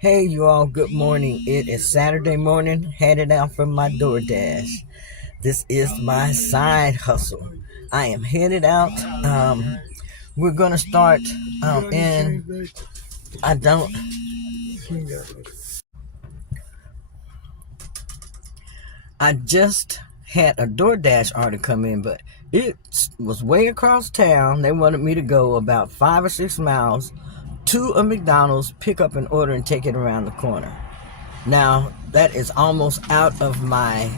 Hey, you all, good morning. It is Saturday morning, headed out from my DoorDash. This is my side hustle. I am headed out. We're going to start in, I don't, I just had a DoorDash order come in, but it was way across town. They wanted me to go about 5 or 6 miles to a McDonald's, pick up an order, and take it around the corner. Now, that is almost out of my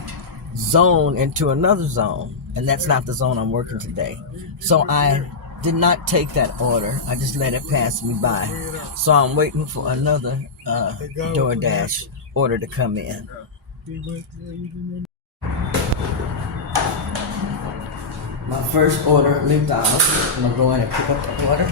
zone into another zone, and that's not the zone I'm working today. So I did not take that order. I just let it pass me by. So I'm waiting for another DoorDash order to come in. My first order at McDonald's. I'm going to go in and pick up the order.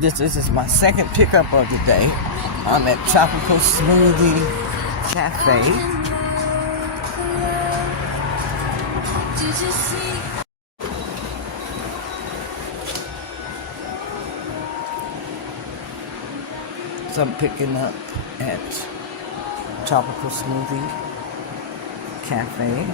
This is my second pickup of the day. I'm at Tropical Smoothie Cafe. So I'm picking up at Tropical Smoothie Cafe.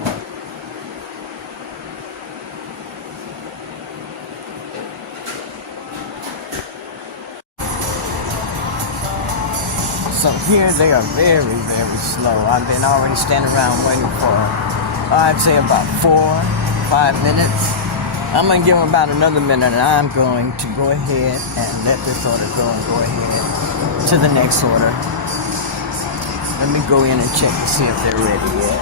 So here they are very, very slow. I've been already standing around waiting for, I'd say about 4-5 minutes. I'm going to give them about another minute, and I'm going to go ahead and let this order go and go ahead to the next order. Let me go in and check to see if they're ready yet.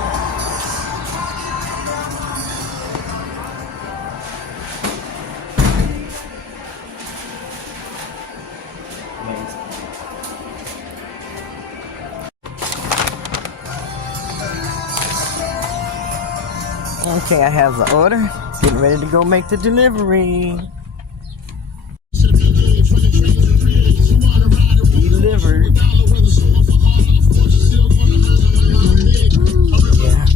Okay, I have the order. Getting ready to go make the delivery. Delivered. Yeah.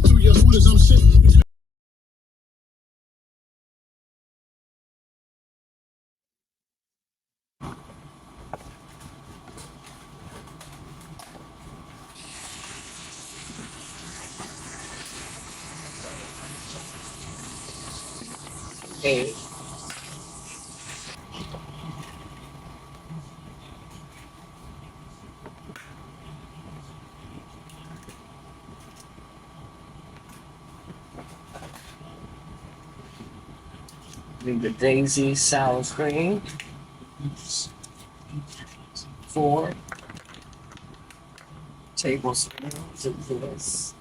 Hey. The Daisy sour cream. 4 tablespoons of this.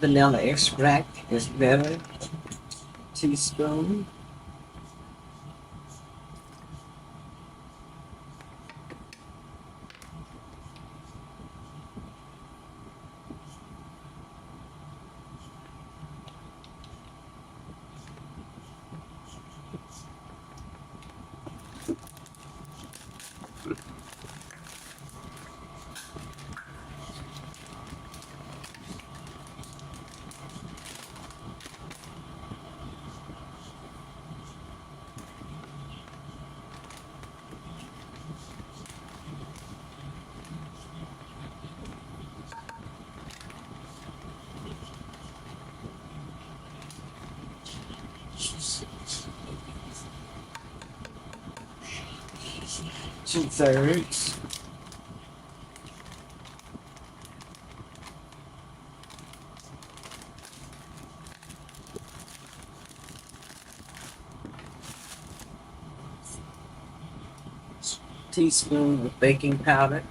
Vanilla extract is better. Teaspoon. 2/3. Teaspoon of baking powder.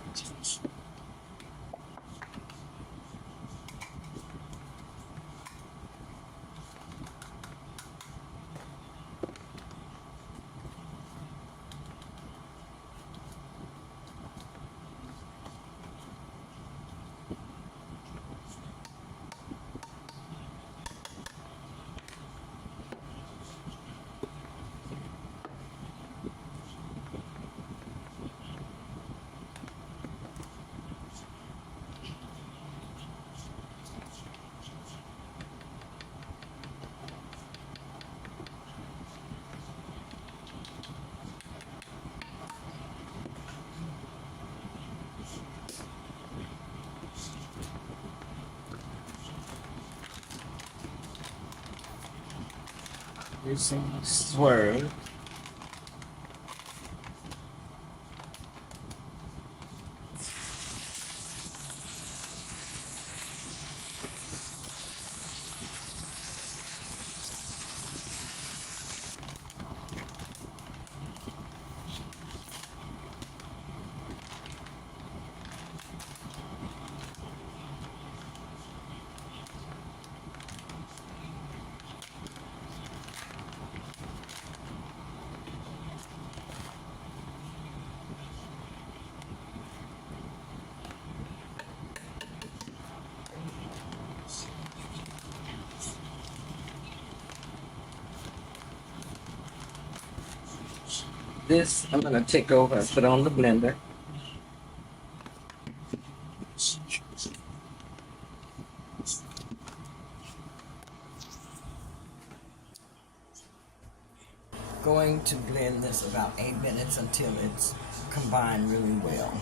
Using swirl. This I'm going to take over and put on the blender. Going to blend this about 8 minutes until it's combined really well.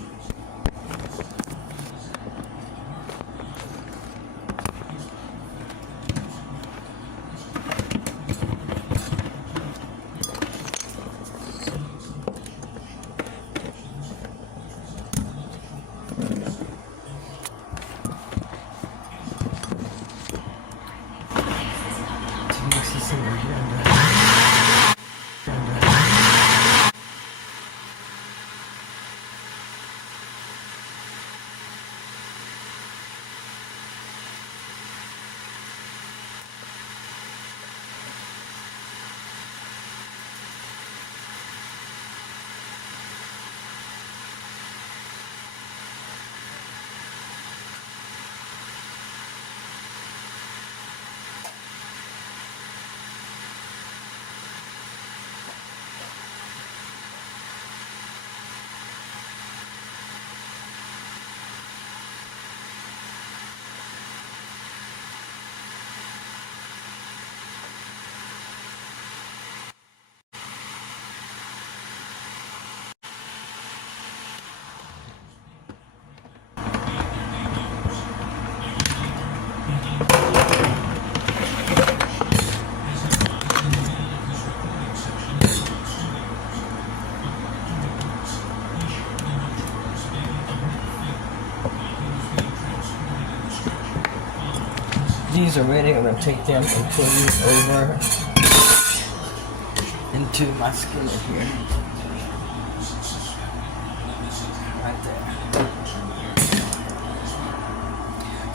These are ready. I'm going to take them and put these over into my skillet here. Right there.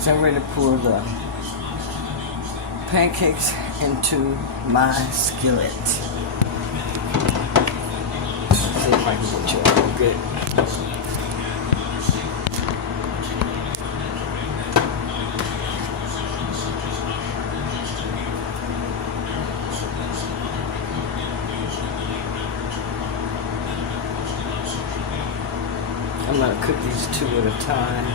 So I'm ready to pour the pancakes into my skillet. Let's see if I can get you all good. I'm going to cook these 2 at a time.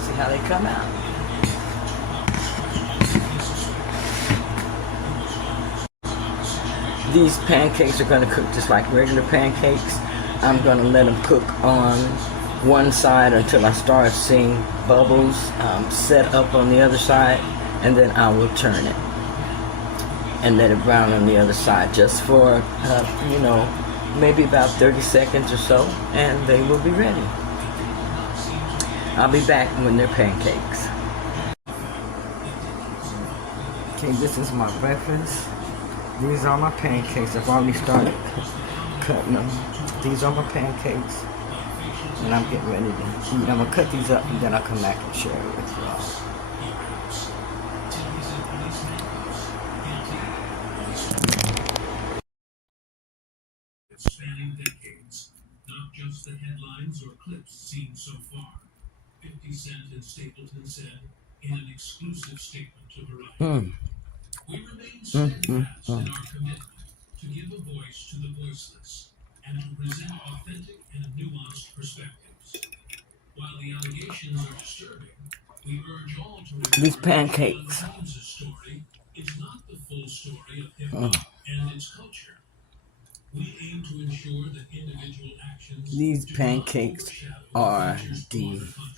See how they come out. These pancakes are going to cook just like regular pancakes. I'm going to let them cook on one side until I start seeing bubbles set up on the other side, and then I will turn it. and let it brown on the other side just for, maybe about 30 seconds or so, and they will be ready. I'll be back when they're pancakes. Okay, this is my breakfast. These are my pancakes. I've already started cutting them. These are my pancakes, and I'm getting ready to eat. I'm gonna cut these up, and then I'll come back and share it with you all. Spanning decades, not just the headlines or clips seen so far. 50 Cent and Stapleton said in an exclusive statement to Variety, "We remain steadfast in our commitment to give a voice to the voiceless and to present authentic and nuanced perspectives. While the allegations are disturbing, we urge all to remember These pancakes. that James's story is not the full story of hip-hop and its culture. We aim to ensure that individual actions." These pancakes are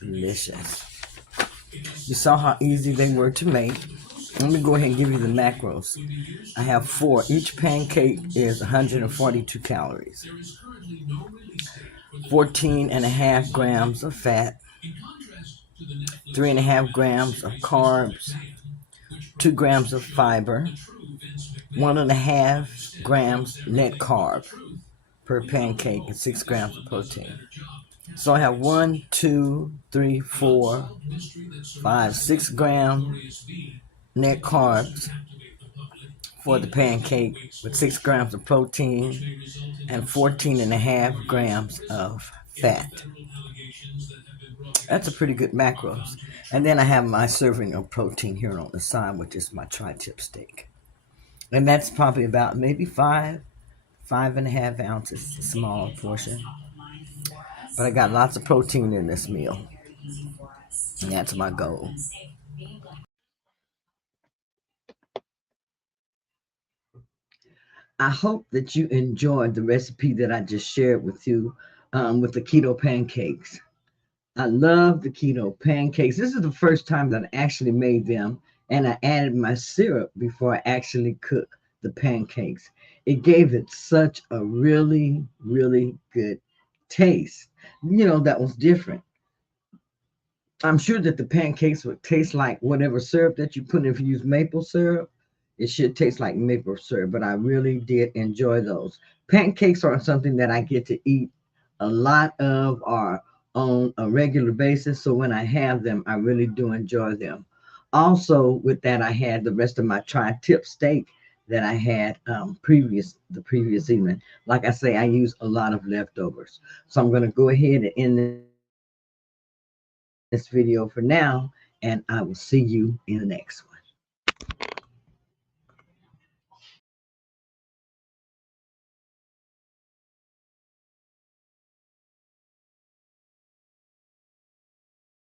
delicious. You saw how easy they were to make. Let me go ahead and give you the macros. I have 4. Each pancake is 142 calories, 14.5 grams of fat, 3.5 grams of carbs, 2 grams of fiber, 1.5 grams net carb per pancake, and 6 grams of protein. So I have 1, 2, 3, 4, 5, 6 gram net carbs for the pancake with 6 grams of protein and 14.5 grams of fat. That's a pretty good macros. And then I have my serving of protein here on the side, which is my tri-tip steak. And that's probably about maybe 5.5 ounces, a small portion. But I got lots of protein in this meal. And that's my goal. I hope that you enjoyed the recipe that I just shared with you with the keto pancakes. I love the keto pancakes. This is the first time that I actually made them, and I added my syrup before I actually cooked the pancakes. It gave it such a really, really good taste. That was different. I'm sure that the pancakes would taste like whatever syrup that you put in. If you use maple syrup, it should taste like maple syrup, but I really did enjoy those. Pancakes are something that I get to eat a lot of or on a regular basis. So when I have them, I really do enjoy them. Also, with that, I had the rest of my tri-tip steak that I had the previous evening. Like I say, I use a lot of leftovers. So I'm going to go ahead and end this video for now, and I will see you in the next one.